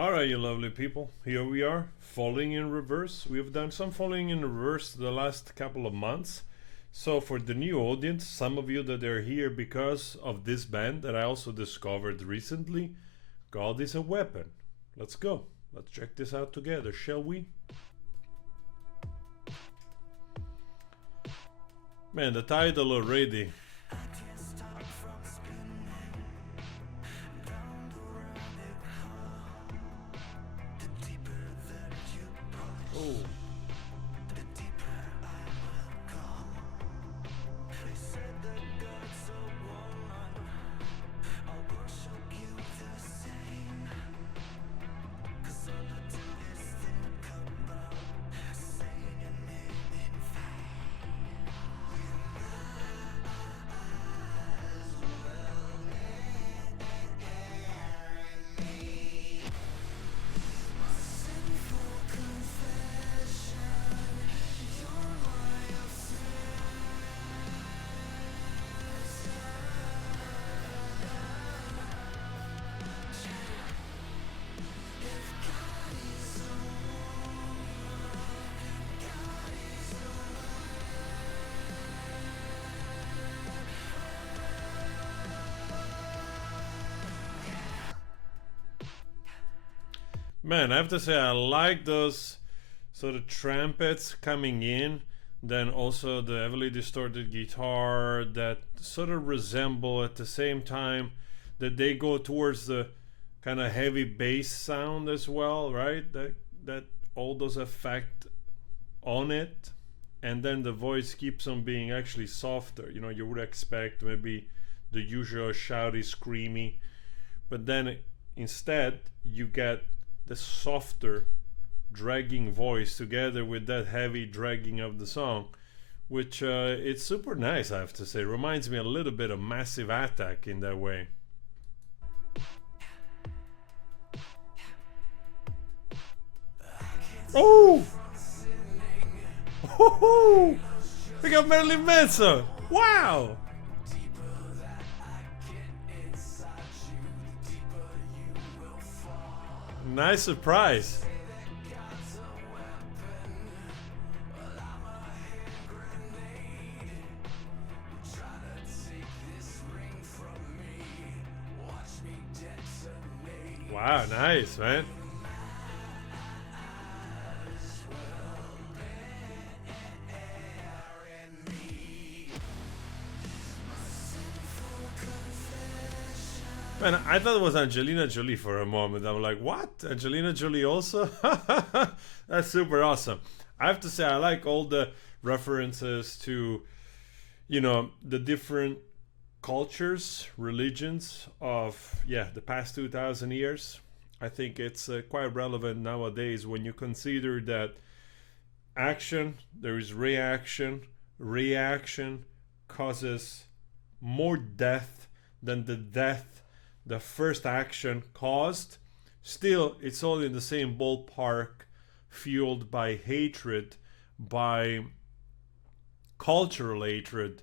Alright, you lovely people, here we are, falling in reverse. We've done some falling in reverse the last couple of months. So for the new audience, some of you that are here because of this band that I also discovered recently, God is a Weapon. Let's go. Let's check this out together, shall we? Man, the title already. Oh. Man, I have to say I like those sort of trumpets coming in, then also the heavily distorted guitar that sort of resemble at the same time that they go towards the kind of heavy bass sound as well, right? That all those effect on it, and then the voice keeps on being actually softer. You know, you would expect maybe the usual shouty, screamy, but then instead you get the softer dragging voice together with that heavy dragging of the song, which it's super nice, I have to say. Reminds me a little bit of Massive Attack in that way. Oh! Woohoo! We got Marilyn Manson! Wow! Nice surprise. Wow, nice, man. Man, I thought it was Angelina Jolie for a moment. I'm like, what? Angelina Jolie also? That's super awesome. I have to say, I like all the references to, you know, the different cultures, religions of, yeah, the past 2,000 years. I think it's quite relevant nowadays when you consider that action, there is reaction, reaction causes more death than the death the first action caused. Still, it's all in the same ballpark, fueled by hatred, by cultural hatred,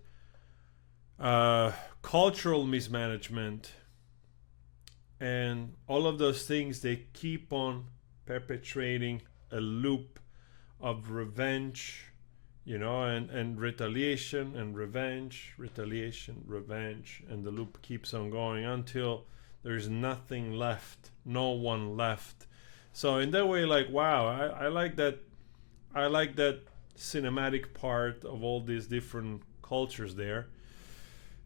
cultural mismanagement, and all of those things. They keep on perpetrating a loop of revenge, you know, and retaliation and revenge, retaliation, revenge, and the loop keeps on going until there's nothing left, no one left. So in that way, like, wow, I like that. I like that cinematic part of all these different cultures there.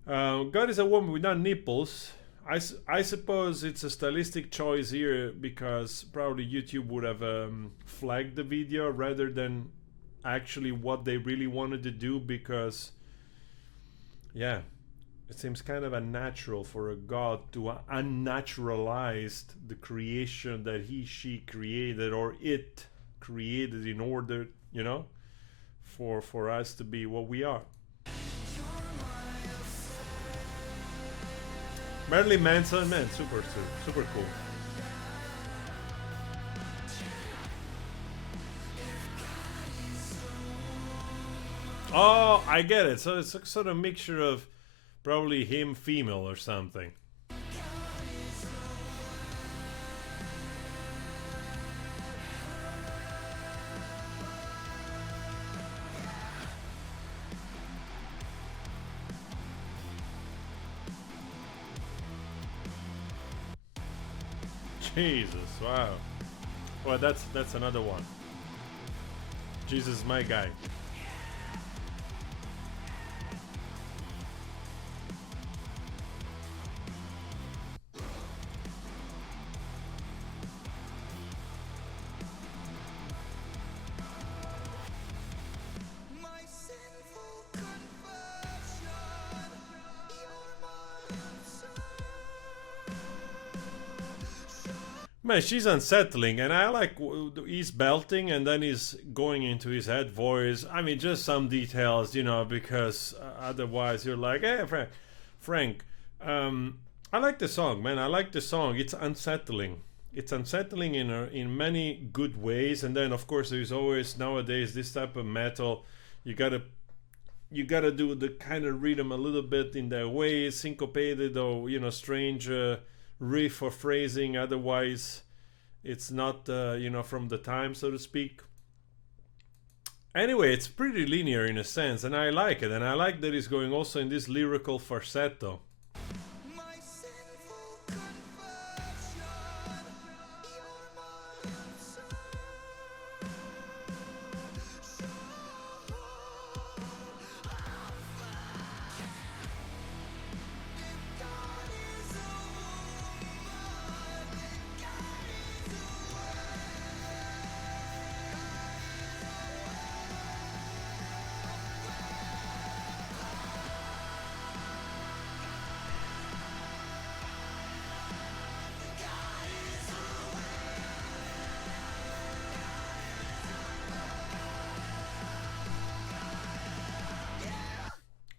God is a woman without nipples. I suppose it's a stylistic choice here because probably YouTube would have flagged the video rather than actually what they really wanted to do, because yeah, it seems kind of unnatural for a god to unnaturalize the creation that she created, or it created, in order, you know, for us to be what we are. Marilyn Manson, man, super cool. Oh, I get it. So it's a sort of mixture of probably him female or something. Jesus, wow. Well, that's another one. Jesus is my guy. Man, she's unsettling, and I like he's belting, and then he's going into his head voice. I mean, just some details, you know, because otherwise you're like, hey, Frank, I like the song, man. I like the song. It's unsettling. It's unsettling in many good ways, and then of course there's always nowadays this type of metal. You gotta do the kind of rhythm a little bit in that way, syncopated or strange. Riff or phrasing, otherwise it's not from the time, so to speak. Anyway, it's pretty linear in a sense, and I like it, and I like that it's going also in this lyrical falsetto.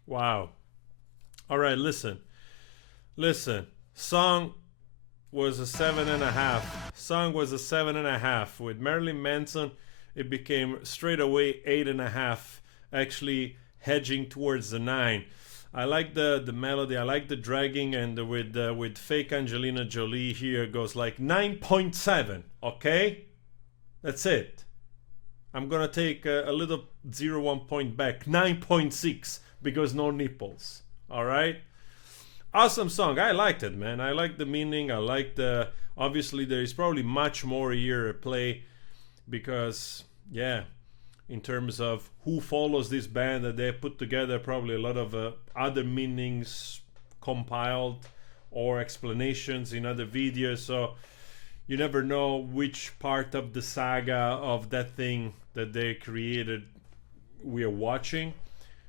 Wow. All right, listen. Song was a 7.5. Song was a 7.5. With Marilyn Manson, it became straight away 8.5. Actually, hedging towards the 9. I like the melody. I like the dragging, and with fake Angelina Jolie here goes like 9.7. Okay, that's it. I'm gonna take a little 0.1 point back. 9.6. Because no nipples. All right, awesome song. I liked it, man. I like the meaning. I like the, obviously there is probably much more here at play, because yeah, in terms of who follows this band, that they put together probably a lot of other meanings compiled or explanations in other videos, so you never know which part of the saga of that thing that they created we are watching,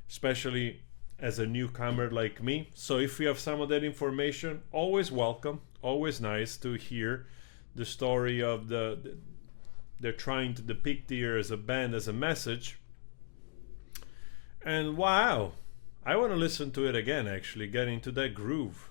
especially as a newcomer like me. So if you have some of that information, always welcome, always nice to hear the story of they're trying to depict here as a band, as a message. And wow, I want to listen to it again, actually get into that groove.